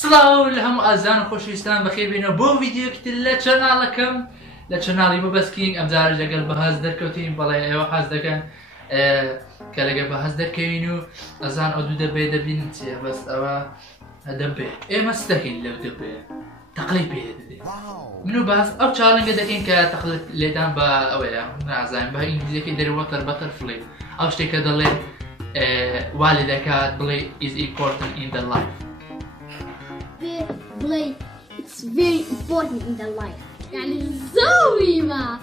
سڵاو لە هەموو ئازان و خۆشویستان بەخێربێنەوە بۆ ڤیدیۆکتر لە چەناڵەکەم لە چەناڵی بەبەس کینگ ئەمجار لەگەڵ بەهەز دەرکەوتین بەڵێ ئێوە حەز دەکەن کە لەگەڵ بەهەز دەرکەوین و ئەزان ئەو دوو دەبێ دەبینن چیە بەس ئەوە دەبێ ئێمە س دەکەین لەو دەبێ تەقلەی پێ دەدەین من و باس ئەو چاڵنگە دەکەین کە تەقلت لێدان بە ئەوەیە نازانین بە ئینگلیزیەکەی دەرەوەتەر بەتەرفڵی ئەو شتێکە دەڵێ وا لێ دەکات بڵێ is important in the life. It's very important in the life. يعني زوي ما.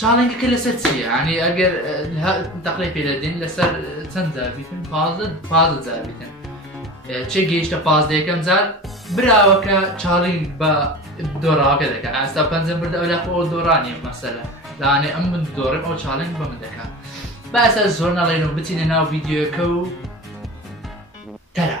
چاڵنگە کە لەسەر چییە؟ یعنی ئەگەر تەقلەی پێ دەدەین لەسەر چەند جار بیتن؟ پازە جار بیتن. چێ گەیشتە پازدەیەکەم جار براوەکە چاڵنگ بە دۆڕاوەکە دەکات. ئاستا پەنجەم بردە ئەو لاخۆ ئەو دۆڕانیە مەسەلە. لەوانەیە ئەم من دۆڕێم ئەو چاڵنگ بە من دەکات. باسە زۆر نەڵێنەوە بچینە ناو ڤیدیۆکە و تەرە.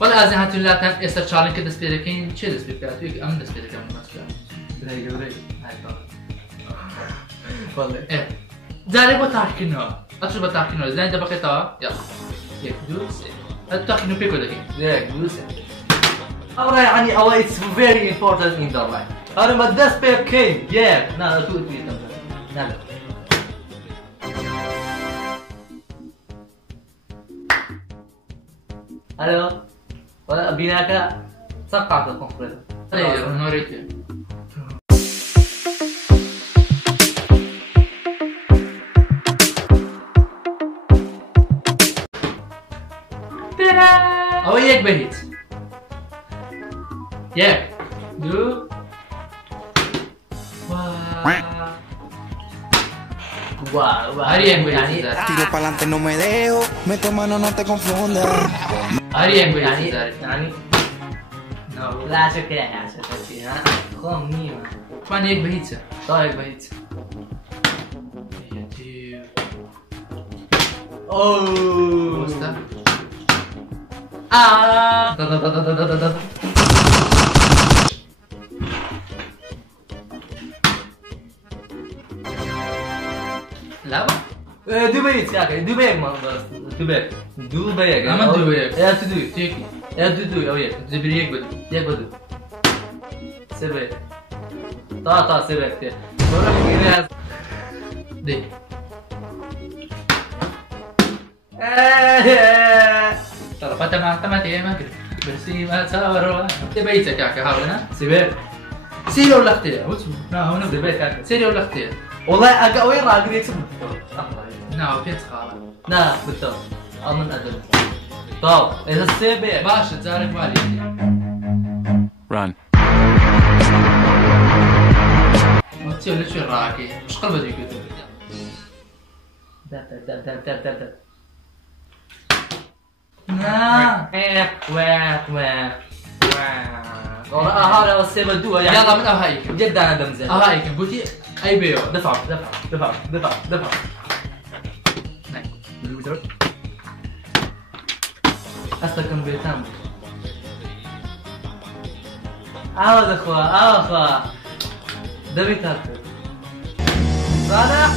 وەڵا ئازی هاتوون لاتان ئێستا چاڵنگکە دەست پێ دەکەین چێ دەست پێ بکات؟ ئەم دەست پێ دەکەم مەسکات. برای گەورەی جارێ بۆ تاقیکردنەوە ئەچوو بە تاقیکردنەوە زانین دەبقێتەوە یەک دوو سێ ئەتوو تاقیکردنەوە پێکۆ دەکەین یەک دوو سێ ئەوڕێ عنی ئەوە it's very important in the life هەرمە دەست پێ بکەین یەک نا ئەتوو تویتم نابێت ئەلۆ وەڵا بیناکە چەند قاقە کۆنفرێتە نۆرێتێ ئەوە یەک بە هیچ یەک دوو هەر یەک بە هیچ Tiro pa'lante, no me dejo. Mete mano, no te confundas. هەر یەک بە هیچ يعني لا شكل يا شكل ها خم نيمة توان یەک بە هیچە طيب بيت اوه لا دوبيت يا اخي دوبيك ما دوبيك دوبيك اما دوبيك يا تدوي تيكي يا تدوي او يك جبري يك بدو يك بدو سيبك طا سيبك تي بروح كده دي ترى فتما تيما برسي ما تصور تبيتك يا كهاونا سيبك سيري ولا اختي وتو لا هنا سيبك يا سيري ولا اختي والله اقا وين راح اقدر يكسب لا فين خاله لا بالضبط امن ادب طب اذا السيبك باشا تزارك والي Run. وتي ولا شو راكي مش قلبه ديك دب نا والله هذا السيبك دوا يعني يلا من هايك جد انا دمزل هايك بوتي اي بيو دفع هسه كم بيتام عاود اخوة دبي تاكل صالح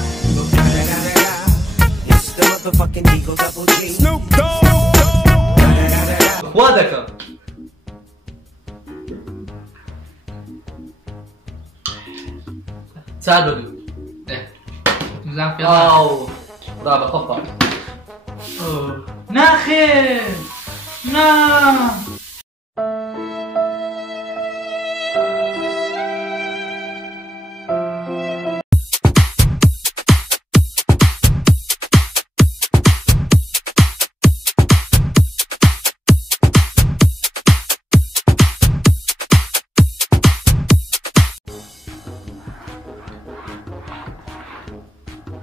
It's the motherfucking Eagle Double G. Snoop Dogg. اخواتك تعال بدو مزعم في واو رابع خفة ناخي نا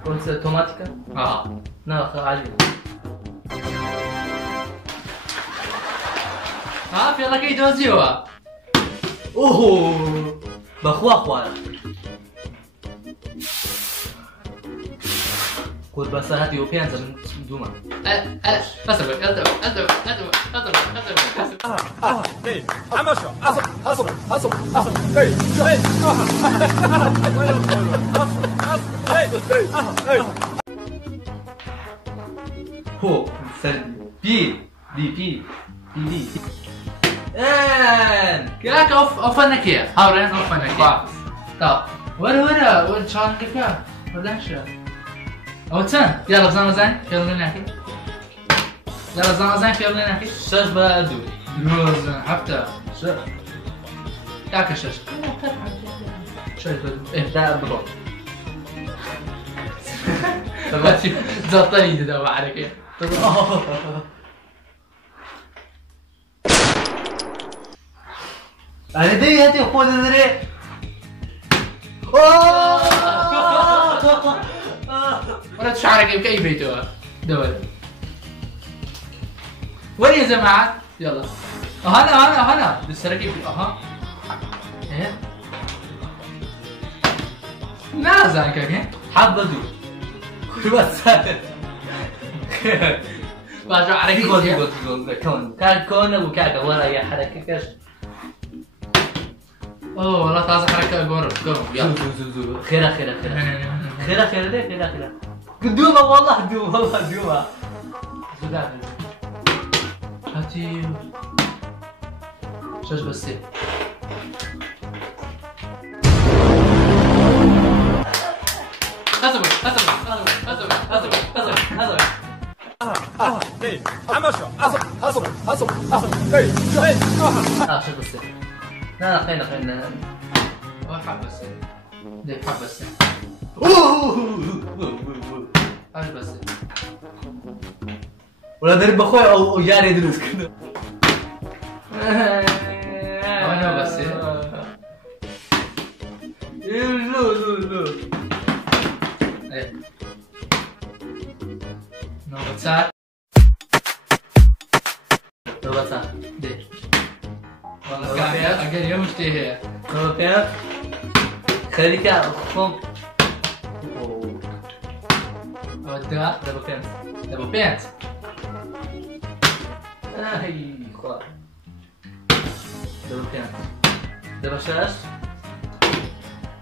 قلت اوتوماتيكا لا عادي في يلا كي دوزيوها اوه بخوا قول بس هاتي وبيانزا من دوما. أصبر هو سردي بي بي بي بي ان كاك أوفنك يا هاورين أوفنك يا طب ورا شان كيفاه ولا شو أو تسان يلا زين يلا نحكي يلا زين يلا نحكي شاش بلا أدو روز حتى شاش كاك شاش شاش إيه ده بلو زطيت ده عليك يا أنا دي هاتي خود دري ولا تشعرك بأي بيتوا دول وين يا جماعة يلا هنا بالسرقة أها إيه نازل كذا حبة دو كل بس ما شعرك يقول كون كان كون أبو كعكة ولا أي حركة كش اوه والله طازة حركة قرب يلا زو خيرا ليه خيرا قدومة والله قدومة زودان هاتي شاش بس اصبر شاش بس لا خلينا حب بس ليه حب بس حب بس ولا درب اخوي او جاري يدرس كذا انا بس لو ايه نو ساعة دي والله قاعد يوم اشتهي اوكي خليك خم ودها دابا بينت هي خلاص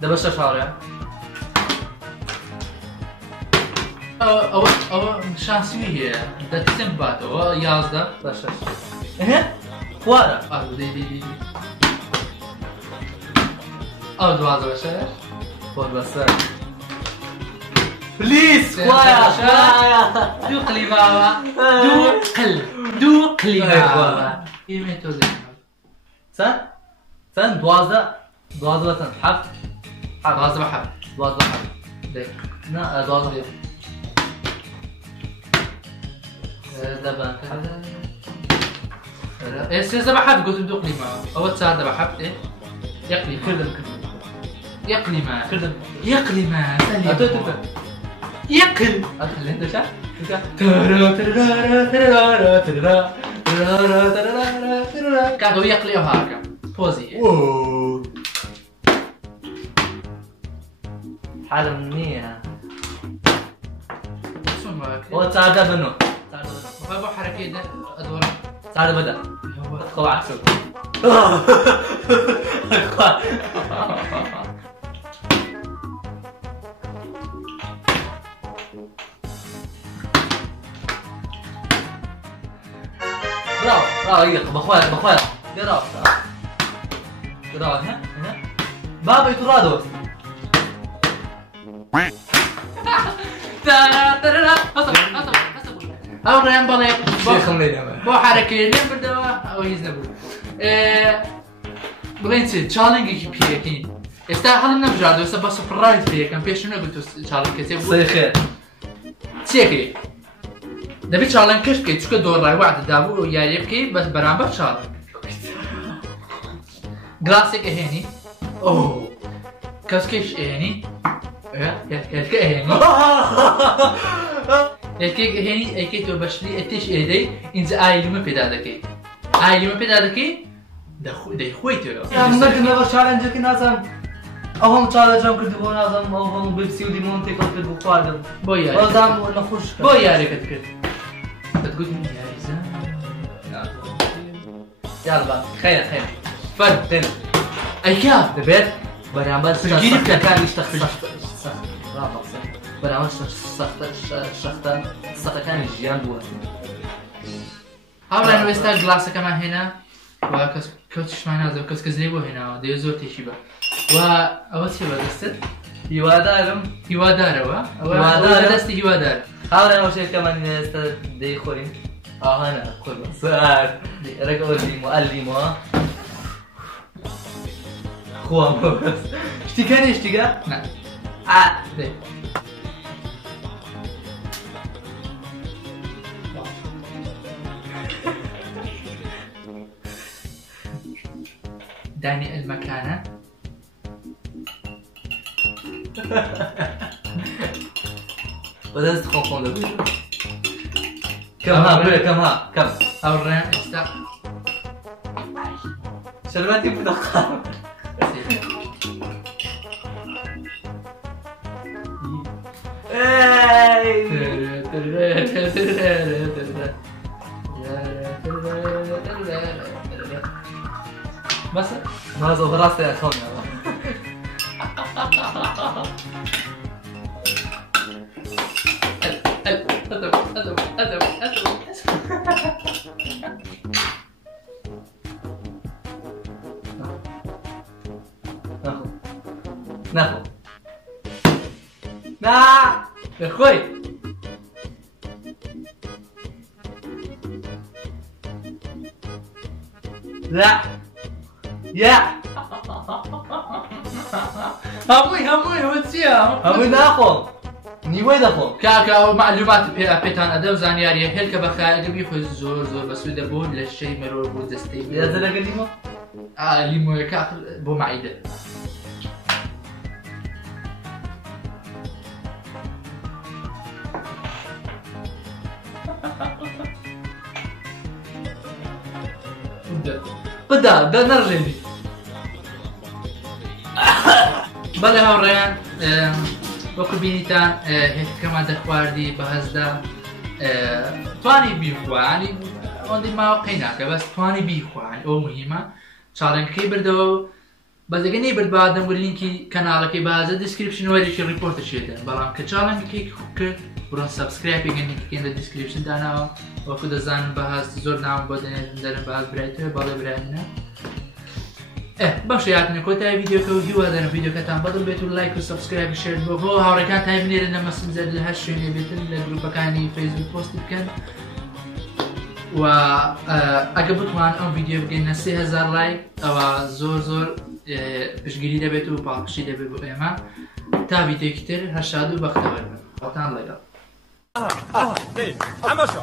دابا شاش هاريا او شانسي هي ده تنباتو يازدا شاش ايه خوارا دي او دوازة بشاش خود بس بليز خوارا دوق لي بابا دوق لي بابا يميتو زي سن دوازة وطن حف دوازة بحب دي لا دوازة دابا ايه سيزا بحب قلت دوق لي بابا اول ساعة بحب ايه يقلي كردم يقلي ما كردم يقلي ما أتو يقل اللي انت شاف قاعدوا يقليوا هاكا بوزي حالة منية اسمع وتعدى منه بابا حركة ده ادور تعدى بدأ تخوى عكسه برافو يلا بخوات قراءة هنا بابا يترادو اصبر او ريان بالي شيخ ملينا بو حركة لين بدوا او يزنبو بغيت تشالنج بيكين استا حالا نبجاد واستا بس سبرايز بيكم بيشنو قلتو تشالنج كسي صي خير تشيكي دبي تشالنج كش كي تشكو دور راي وعد دابو يا يبكي بس برامبر تشالنج كلاسيك اهني اوه كاسكيش اهني كالك اهني الكيك هني اكيد وبشلي اتش ايدي انز ايلمه بدادكي ايلمه بدادكي ده خويته يا ممكن نبغى تشالنج كي نازم ئەوەم چالەنجام کردبوو نازانم ئەو هەموو بێپسی و لیمۆن تێکەڵ کرد بۆ خواردم بۆ یاری بەڵام نەخۆش بۆ یاریەکەت کرد دەتگوتم یاریزان یاڵبا خەیرە خەیرە فەرد ئەیکا دەبێت بەرامبەر گیری بکە. سەختەکانی بەرامبەر سەختەکانی ژیان بووە هاوڵان وێستا گلاسەکەمان هێنا و کەوتشمان نازەوە کەس کەس لێ بۆ هێناوە دەیە زۆر تێشی بە و ئەوە چێ بەدەستت هیوادارم هیوادارەوە هیوادارە. ئەوە دەستی هیوادار هاوڕێنەوە شێکەمان ئێستا دەی خۆرین ئاهانە قوربان سەر ڕێگە وەرلیمۆ ئەلیمۆ خۆم بەس شتیکەنی شتیگە نه دێ داني المكانة بدأت تخافون لك كم ها بلا كم ها كم أورنا استا شربتي بدقة بس ما زو براسي يا خوني ناخذ يا خوي لا يا هموي وتسيا هموي ناخذ نيوي ناخذ كاكا معلومات بيتان ادو زانياريه هلك بخا ادبي خو زور زور بس ودا بود للشيء مرور بود دستي يا زلمه قديمه ليمو كاكل بو معيده بدا نرجع بەڵێ هاوڕێیان وەکو بینیتان هێتەکەمان دەخواردی بەهەزدا توانی بیخوانی ئەوەندی ماوە قەی ناکە بەس توانی بیخوانی ئەو مهمە چاڵنجەکەی بردەوە بەزەگە نەیبرد با دەمبر لینکی کەناڵەکەی بازە دیسکریپشن وەرێکی ریپۆرتە شێتن بەڵام کە چاڵنجەکەی کرد بڕۆ سەبسکرایب گەنێکەکەن لە دیسکریپشن داناوە وەکو دەزانم بەهاز زۆر ناوم بۆ دەنێتن دەرم باز برایتەوە بەڵێ برایانە باشه یادتونه کۆتایی ڤیدیۆکە و هیوادارم ڤیدیۆکەتان بەدڵ بێت و لایک و سەبسکرایب و شێر بۆ هاوڕێکانتان بنێرن لە مەسمزەر لە هەر شوێنێ بێتن لە گروپەکانی فەیسبوک پۆست بکەن و ئەگە بتوان ئەم ڤیدیۆ بگەینە 3000 لایک ئەوە زۆر پشتگیری دەبێت و پاڵپشتی دەبێت بۆ ئێمە تا ڤیدیۆکی تر هەشاد و بەختەوەر بن خۆتان لەگەڵ عمشو